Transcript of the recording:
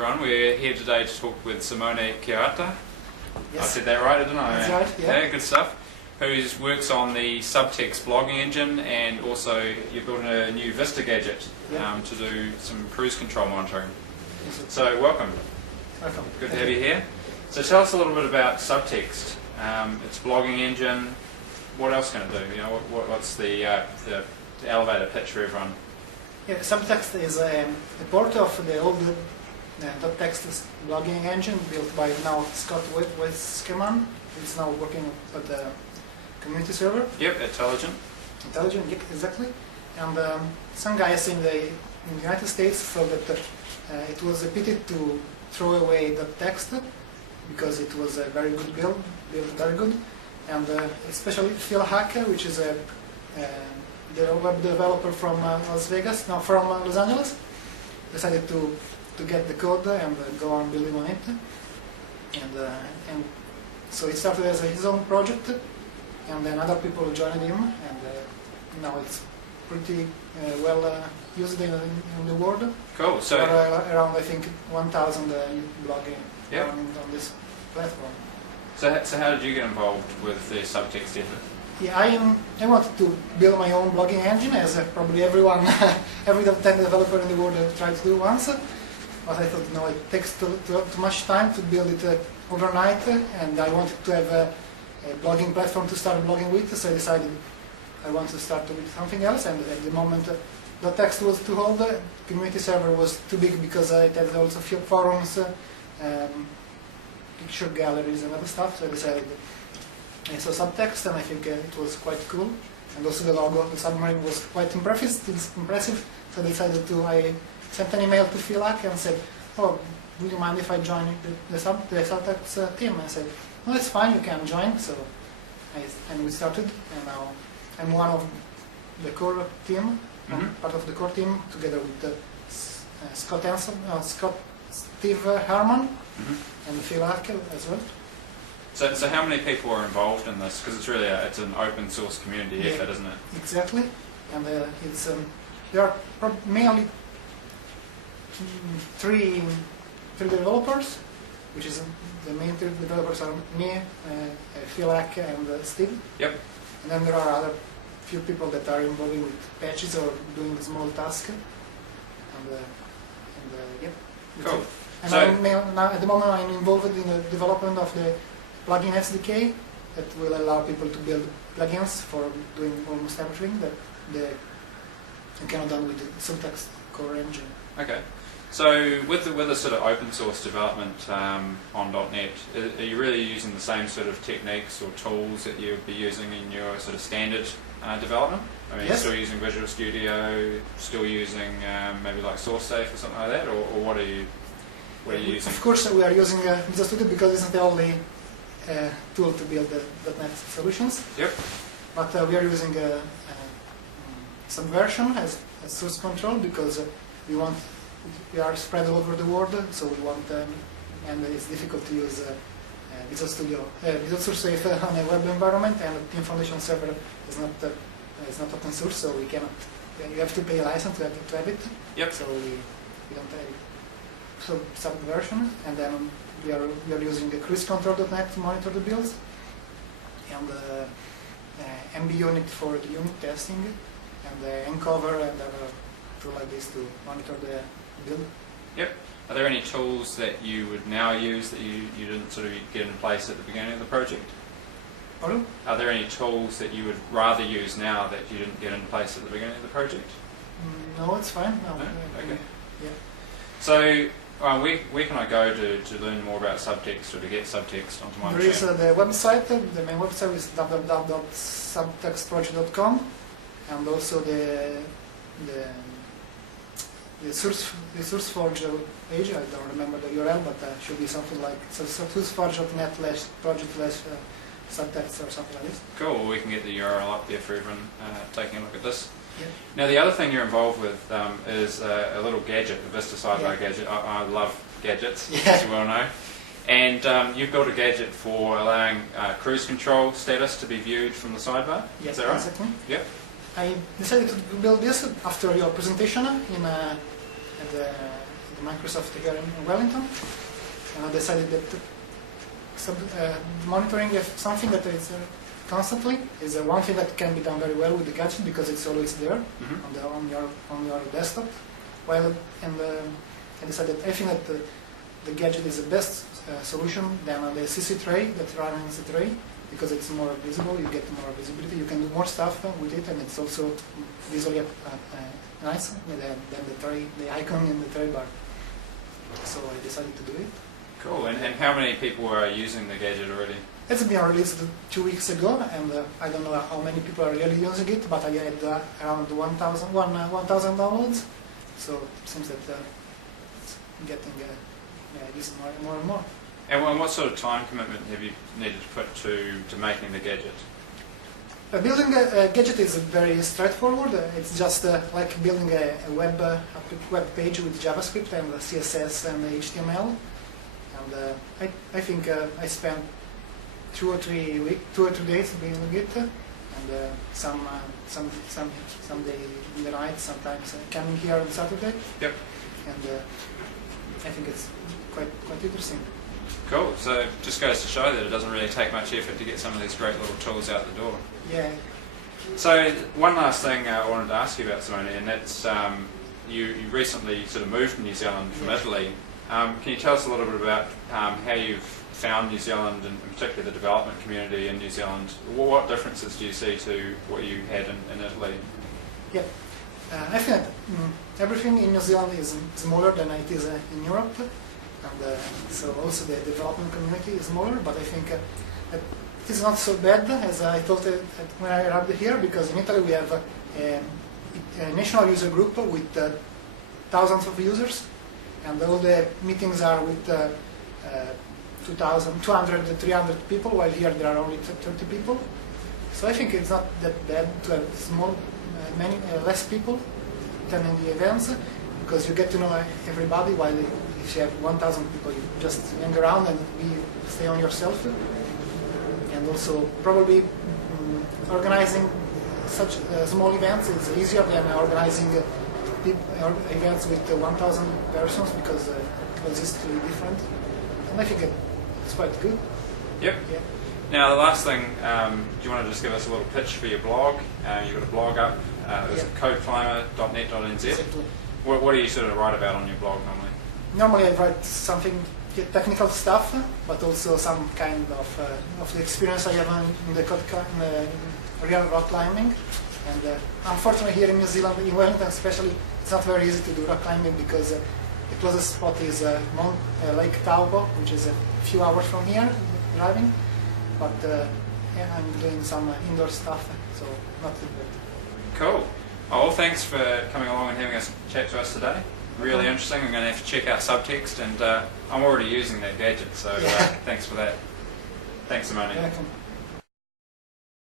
Everyone, we're here today to talk with Simone Chiaretta. Yes. I said that right, didn't I? That's right, yeah. Good stuff. Who works on the subtext blogging engine, and also you've built a new Vista gadget to do some cruise control monitoring. Yes. So welcome. Welcome. Good to have you here. So tell us a little bit about subtext. It's blogging engine. What else can it do? You know, what's the elevator pitch for everyone? Yeah, subtext is a port of the old .text blogging engine built by now Scott Weiskerman. It's now working at the community server. Yep, intelligent. Intelligent, exactly. And some guys in the United States thought that it was a pity to throw away .text because it was a very good built very good. And especially Phil Hacker, which is the web developer from Los Angeles, decided to get the code and go on building on it. And so he started as his own project, and then other people joined him, and now it's pretty well used in the world. Cool. So around I think 1,000 blogging on this platform. So how did you get involved with the subtext effort? Yeah, I wanted to build my own blogging engine, as probably everyone, every tech developer in the world tried to do once. But I thought, no, it takes too much time to build it overnight, and I wanted to have a blogging platform to start blogging with, so I decided I want to start with something else. And at the moment, the text was too old, the community server was too big because it had also few forums, picture galleries and other stuff, so I decided. And so subtext, and I think it was quite cool, and also the logo, the submarine was quite impressive. So I decided I sent an email to Phil Hacker and said, "Oh, would you mind if I join the subtext team?" And I said, "No, it's fine, you can join." So and we started, and now I'm one of the core team, part of the core team, together with Steve Harmon, and Phil Hacker as well. So how many people are involved in this? Because it's really it's an open source community effort, isn't it? Exactly, and there are mainly three developers, which is the main three developers are me, Phil Hacker, and Steve. Yep. And then there are other few people that are involved with patches or doing small tasks. Yep. Cool. And now at the moment I'm involved in the development of the plugin SDK that will allow people to build plugins for doing almost everything that you cannot do with the subtext core engine. Okay. So with the sort of open source development on .NET, are you really using the same sort of techniques or tools that you would be using in your sort of standard development? I mean, yes. Still using Visual Studio, still using maybe like SourceSafe or something like that, or what are you using? Of course, we are using Visual Studio because it's not the only tool to build the .NET solutions. Yep. But we are using Subversion as source control because we are spread all over the world, so we want, and it's difficult to use Visual Studio, Visual SourceSafe on a web environment, and the Team Foundation server is not open source, so we cannot. You have to pay a license to have it. Yep. So we don't have it. So Subversion, and then we are using the cruisecontrol.net to monitor the builds, and MB unit for the unit testing, and Encover and other tool like this to monitor the build. Yep. Are there any tools that you would now use that you didn't sort of get in place at the beginning of the project? Pardon? Are there any tools that you would rather use now that you didn't get in place at the beginning of the project? No, it's fine. No. Okay. Yeah. So where can I go to learn more about subtext or to get subtext onto my machine? There is the website. The main website is www.subtextproject.com, and also the SourceForge page. I don't remember the URL, but should be something like sourceforge.net/project/subtext or something like this. Cool. Well, we can get the URL up there for everyone taking a look at this. Yeah. Now, the other thing you're involved with is a little gadget, a Vista sidebar gadget. I love gadgets, as you well know. And you've built a gadget for allowing cruise control status to be viewed from the sidebar. Yes, is that right? exactly. Yep. I decided to build this after your presentation at the Microsoft here in Wellington, and I decided that monitoring something that is constantly is one thing that can be done very well with the gadget because it's always there on your desktop. While I decided I think that the gadget is the best solution than the CC tray that runs the tray because it's more visible. You get more visibility. You can do more stuff with it, and it's also visually nice than the tray, the icon in the tray bar. So I decided to do it. Cool. And how many people are using the gadget already? It's been released 2 weeks ago, and I don't know how many people are really using it, but I had around 1,000 downloads. So it seems that it's getting used more and more. And what sort of time commitment have you needed to put to making the gadget? Building a gadget is very straightforward. It's just like building a web page with JavaScript and CSS and HTML. And I think I spent 2 or 3 days building it, and some day in the night, sometimes coming here on Saturday. Yep. And I think it's quite interesting. Cool. So it just goes to show that it doesn't really take much effort to get some of these great little tools out the door. Yeah. So one last thing I wanted to ask you about, Simone, and that's you recently sort of moved to New Zealand from Italy. Can you tell us a little bit about how you've found New Zealand, and particularly the development community in New Zealand? What differences do you see to what you had in Italy? Yeah. I think everything in New Zealand is smaller than it is in Europe, and so also the development community is smaller, but I think it is not so bad as I thought when I arrived here, because in Italy we have a national user group with thousands of users, and all the meetings are with 200, 300 people, while here there are only 30 people. So I think it's not that bad to have less people attending the events, because you get to know everybody, while if you have 1,000 people, you just hang around and stay on yourself. And also probably organizing such small events is easier than organizing events with 1,000 persons, because logistically different. And I think it's quite good. Yep. Yeah. Now, the last thing, do you want to just give us a little pitch for your blog? You've got a blog up, it's codeclimber.net.nz. Exactly. What do you sort of write about on your blog normally? Normally I write something technical stuff, but also some kind of the experience I have in the real rock climbing. And unfortunately here in New Zealand, in Wellington especially, it's not very easy to do rock climbing, because the closest spot is Lake Taupo, which is a few hours from here driving. But yeah, I'm doing some indoor stuff, so not too bad. Cool. Oh, well, thanks for coming along and having us chat to us today. Really interesting. I'm going to have to check out subtext, and I'm already using that gadget, so thanks for that. Thanks, Simone. Welcome.